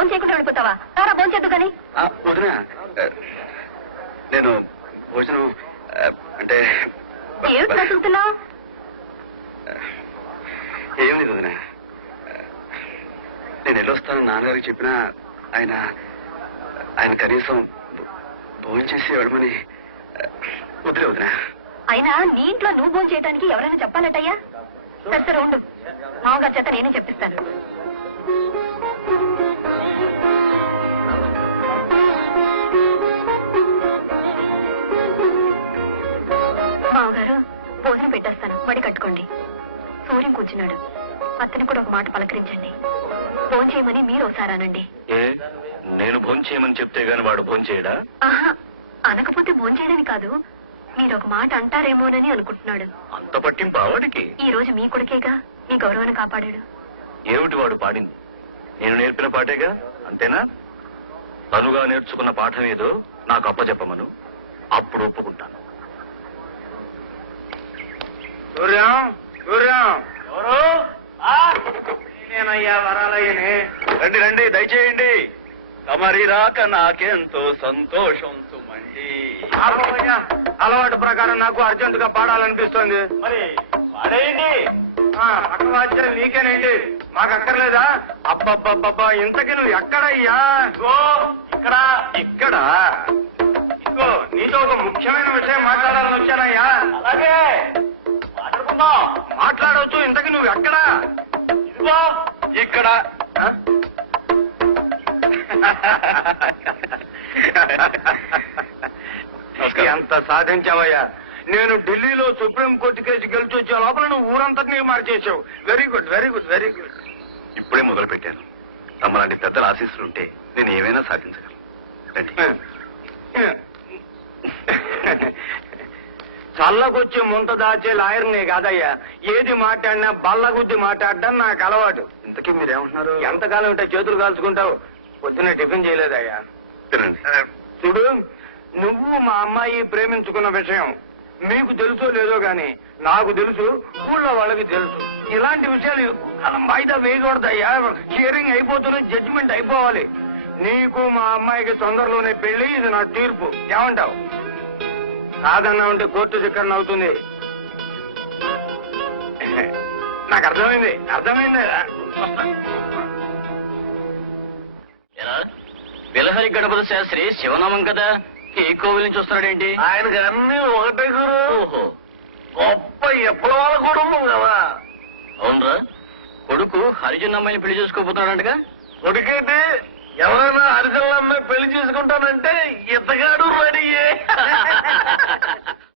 Phone చేయకుండా వెళ్ళిపోతావా? సారా phone చేద్దు కానీ. వదినా, నేను భోజనం అంటే ఏమిటి నసుకుతున్నావు? ఏం లేదు వదినా. నేను వెళ్ళొస్తాను నాన్నగారికి చెప్పినా ఆయన కనీసం భోజనం చేసి వెళ్ళమని వదిలే వదినా. అయినా నీ ఇంట్లో నువ్వు భోజనం చేయడానికి ఎవరైనా చెప్పాలటయ్యా? సరే సరే ఉండు, మామగారి చేత నేనే చెప్పిస్తాను. మామగారు భోజనం పెట్టేస్తాను, బడి కట్టుకోండి. సూర్యం కూర్చున్నాడు, అతను కూడా ఒక మాట పలకరించండి. భోజనం చేయమని మీరు ఒకసారానండి. నేను భోజనం చేయమని చెప్తే గాని వాడు భోజనం చేయడా? ఆహా, అనకపోతే భోజనం చేయడని కాదు, మీరు ఒక మాట అంటారేమోనని అనుకుంటున్నాడు. అంత పట్టింపా వాడికి? ఈ రోజు మీ కొడుకేగా మీ గౌరవాన్ని కాపాడాడు. ఏమిటి వాడు పాడింది? నేను నేర్పిన పాటేగా, అంతేనా? తనుగా నేర్చుకున్న పాఠం ఏదో నాకు అప్పచెప్పమను, అప్పుడు ఒప్పుకుంటాను. సూర్యం, సూర్యం, నేనయ్యా వరాలయ్యనే. రండి రండి, దయచేయండి. తమరి రాక నాకెంతో సంతోషం సుమండి. అలవాటు ప్రకారం నాకు అర్జెంటుగా పాడాలనిపిస్తోంది. మరి పాడేయండి. పక్క వాద్యాలు నీకేనండి, మాకు అక్కర్లేదా? అబ్బబ్బబ్బబ్బా, ఇంతకీ నువ్వు ఎక్కడయ్యా? ఇక్కడ ఇక్కడ ఇదిగో నీతో ఒక ముఖ్యమైన విషయం మాట్లాడాలని వచ్చానయ్యా. అలాగే మాట్లాడుకుందాం. మాట్లాడవచ్చు, ఇంతకీ నువ్వు ఎక్కడా? ఇదిగో ఇక్కడ. ఎంత సాధించావయ్యా? నేను ఢిల్లీలో సుప్రీంకోర్టు కేసు గెలిచి వచ్చే లోపల నువ్వు ఊరంతటినీ మార్చేసావు. Very good, very good, very good. ఇప్పుడే మొదలు పెట్టాను. తమలాంటి పెద్దల ఆశీస్సులుంటే నేను ఏమైనా సాధించగలను. రండి. చల్లకొచ్చే ముంత దాచే లాయర్నే కాదయ్యా, ఏది మాట్లాడినా బల్లగుద్ది మాట్లాడడం నాకు అలవాటు. ఇంతకీ మీరేమంటున్నారు? ఎంతకాలం ఉంటే చేతులు కాల్చుకుంటావు? పొద్దున్న టిఫిన్ చేయలేదయ్యా. తినండి. చూడు, నువ్వు మా అమ్మాయి ప్రేమించుకున్న విషయం మీకు తెలుసో లేదో గాని నాకు తెలుసు, ఊళ్ళో వాళ్ళకి తెలుసు. ఇలాంటి విషయాలు ఎక్కువ కాలం వాయిదా వేయకూడదయ్యా. హియరింగ్ అయిపోతూనే జడ్జిమెంట్ అయిపోవాలి. నీకు మా అమ్మాయికి తొందరలోనే పెళ్లి, ఇది నా తీర్పు. ఏమంటావు? కాదన్నా ఉంటే కోర్టు చిక్కరణ అవుతుంది. నాకు అర్థమైంది, అర్థమైంది. బిలహరి గణపతి శాస్త్రి శివనామం కదా, ఈ కోవిల్ నుంచి వస్తాడేంటి? ఆయనకి అన్ని ఒకటే గురు. ఓహో, గొప్ప విప్లవాల కుటుంబం కదా. అవునరా? కొడుకు హరిజన్ అమ్మాయిని పెళ్లి చేసుకోబోతున్నాడంటగా? కొడుకైతే ఎవరైనా హరిజనుల అమ్మాయి పెళ్లి చేసుకుంటానంటే